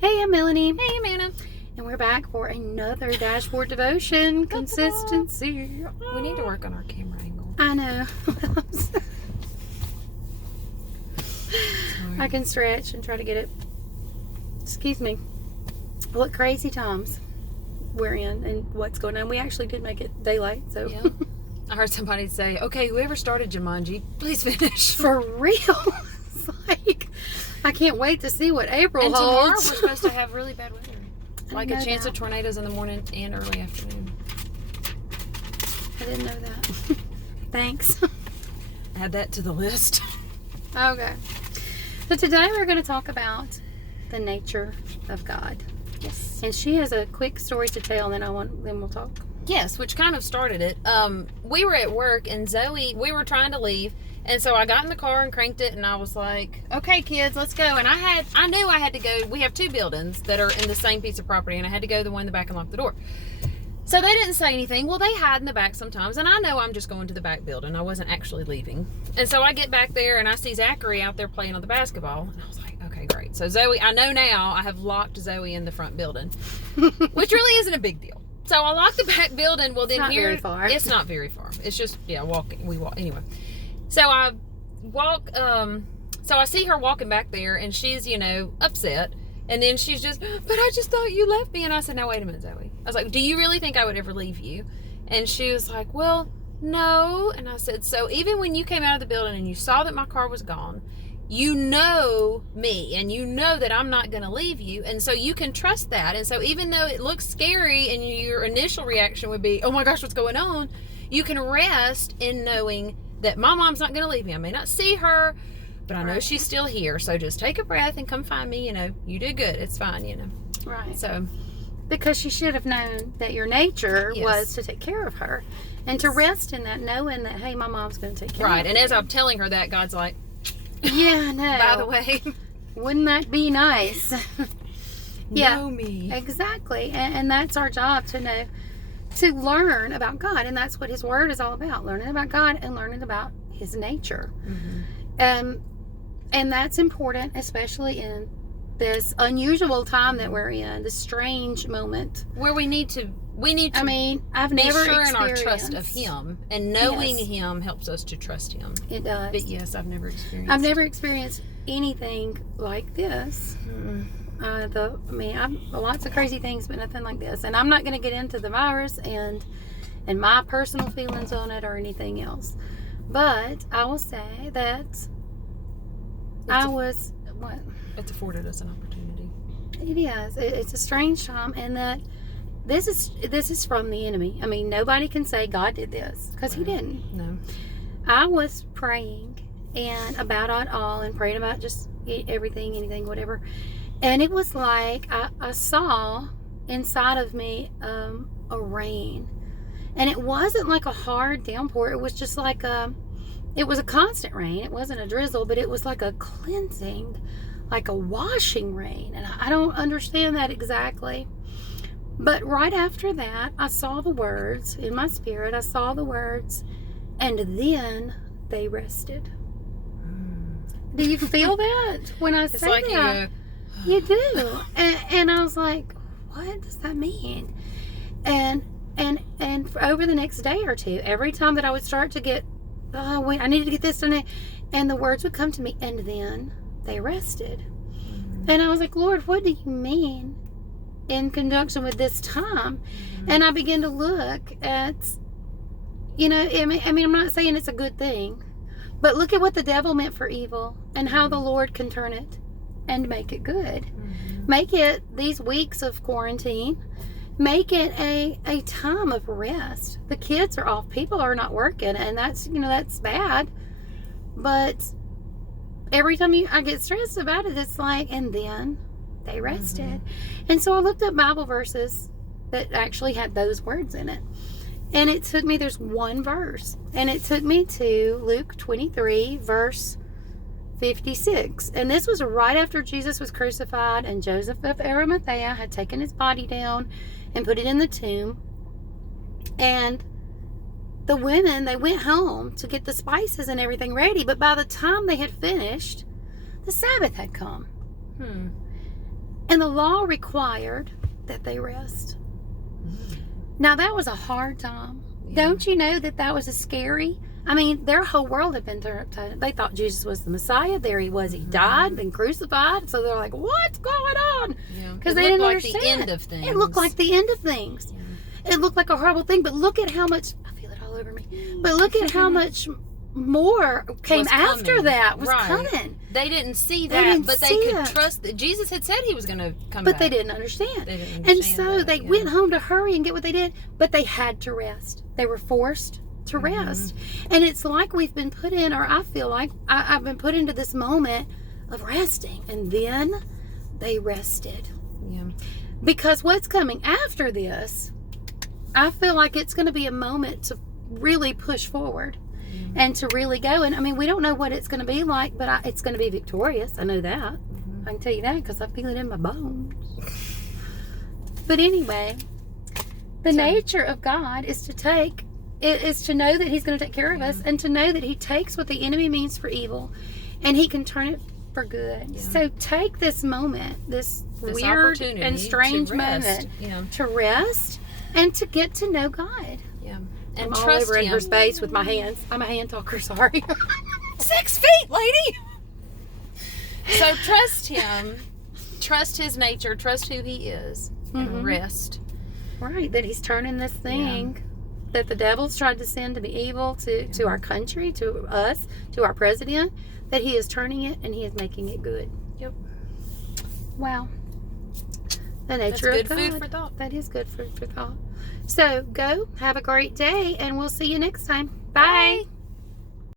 Hey, I'm Melanie. Hey, Amanda. And we're back for another dashboard devotion. Consistency. We need to work on our camera angle. I know. Sorry. I can stretch and try to get it. Excuse me. What crazy times we're in and what's going on. We actually did make it daylight, so. Yeah. I heard somebody say, okay, whoever started Jumanji, please finish. For real. It's like, I can't wait to see what April And tomorrow we're holds. supposed to have really bad weather. Like know a chance that. of tornadoes in the morning and early afternoon. I didn't know that. Thanks. Add that to the list. Okay. So today we're going to talk about the nature of God. Yes. And she has a quick story to tell, and then we'll talk. Yes, which kind of started it. We were at work and Zoe, we were trying to leave. And so I got in the car and cranked it and I was like, okay, kids, let's go. And I knew I had to go. We have two buildings that are in the same piece of property and I had to go to the one in the back and lock the door. So they didn't say anything. Well, they hide in the back sometimes. And I know I'm just going to the back building. I wasn't actually leaving. And so I get back there and I see Zachary out there playing on the basketball. And I was like, okay, great. So Zoe, I know now I have locked Zoe in the front building, which really isn't a big deal. So I locked the back building. Well, then Not here, very far. it's not very far. It's just, we walk anyway. So I walk, so I see her walking back there and she's, upset. And then she's just, but I just thought you left me. And I said, no, wait a minute, Zoe. I was like, do you really think I would ever leave you? And she was like, well, no. And I said, so even when you came out of the building and you saw that my car was gone, you know me and you know that I'm not going to leave you. And so you can trust that. And so even though it looks scary and your initial reaction would be, oh my gosh, what's going on? You can rest in knowing that my mom's not going to leave me. I may not see her, but I know she's still here. So just take a breath and come find me. You did good. It's fine, Right. So, Because she should have known that your nature Yes. was to take care of her. And to rest in that, knowing that, hey, my mom's going to take care of right. her. And as I'm telling her that, God's like, Yeah, no. by the way, Wouldn't that be nice? Yeah. know me. Exactly. And that's our job to know, to learn about God. And that's what His Word is all about. Learning about God and learning about His nature. Mm-hmm. And that's important, especially in this unusual time that we're in, this strange moment. Where we need to I mean, I've be never sure in experienced. our trust of Him, and knowing Yes. Him helps us to trust Him. It does. But yes, I've never experienced. I've never experienced anything like this. I've lots of crazy things, but nothing like this. And I'm not going to get into the virus and my personal feelings on it or anything else. But I will say that It's afforded us an opportunity. It is. It's a strange time, and that this is from the enemy. I mean, nobody can say God did this because He didn't. No. I was praying and about it all, and praying about just everything, anything, whatever. And it was like I saw inside of me a rain, and it wasn't like a hard downpour. It was just like it was a constant rain. It wasn't a drizzle, but it was like a cleansing, like a washing rain. And I don't understand that exactly. But right after that, I saw the words in my spirit. I saw the words, and then they rested. Do you feel that when I It's say like that? You do. And I was like, what does that mean? And for over the next day or two, every time that I would start to get, I need to get this done, and the words would come to me, and then they rested. And I was like, Lord, what do you mean in conjunction with this time? And I began to look at, I mean, I'm not saying it's a good thing, but look at what the devil meant for evil and how the Lord can turn it and make it good. Make it these weeks of quarantine, make it a time of rest. The kids are off, people are not working, and that's bad. But every time I get stressed about it, it's like, and then they rested. And so I looked up Bible verses that actually had those words in it. And it took me, there's one verse, and it took me to Luke 23, verse 56. And this was right after Jesus was crucified, and Joseph of Arimathea had taken his body down and put it in the tomb. And the women, they went home to get the spices and everything ready, but by the time they had finished, the Sabbath had come. And the law required that they rest. Now, that was a hard time. Yeah. Don't you know that was a scary? I mean, their whole world had been turned. They thought Jesus was the Messiah. There he was. He died, been crucified. So they're like, what's going on? Yeah. Because It they didn't looked like understand. the end of things. It looked like the end of things. Yeah. It looked like a horrible thing. But look at how much, I feel it all over me. But look at how much more came Was after coming. that was Right. coming. They didn't see They that, didn't but they see could it. trust that Jesus had said he was going to come But back. they didn't understand. They didn't And understand so that, they yeah. went home to hurry and get what they did, but they had to rest. They were forced to Mm-hmm. rest. And it's like we've been put in, or I feel like I've been put into this moment of resting. And then they rested. Yeah. Because what's coming after this, I feel like it's going to be a moment to really push forward and to really go. And I mean, we don't know what it's going to be like, but it's going to be victorious. I know that. I can tell you that because I feel it in my bones. But anyway, the nature of God is to know that he's going to take care of us, and to know that he takes what the enemy means for evil and he can turn it for good. Yeah. So take this moment, this weird opportunity and strange to rest. moment Yeah. to rest and to get to know God. Yeah. I'm And all trust over in her him. space with my hands. I'm a hand talker, sorry. 6 feet, lady. So trust him. Trust his nature. Trust who he is. Mhm. And rest. Right, that he's turning this thing that the devil's tried to send to be evil to our country, to us, to our president, that he is turning it and he is making it good. Yep. Wow. The That's nature good of God. food for thought. That is good food for thought. So go, have a great day, and we'll see you next time. Bye. Bye.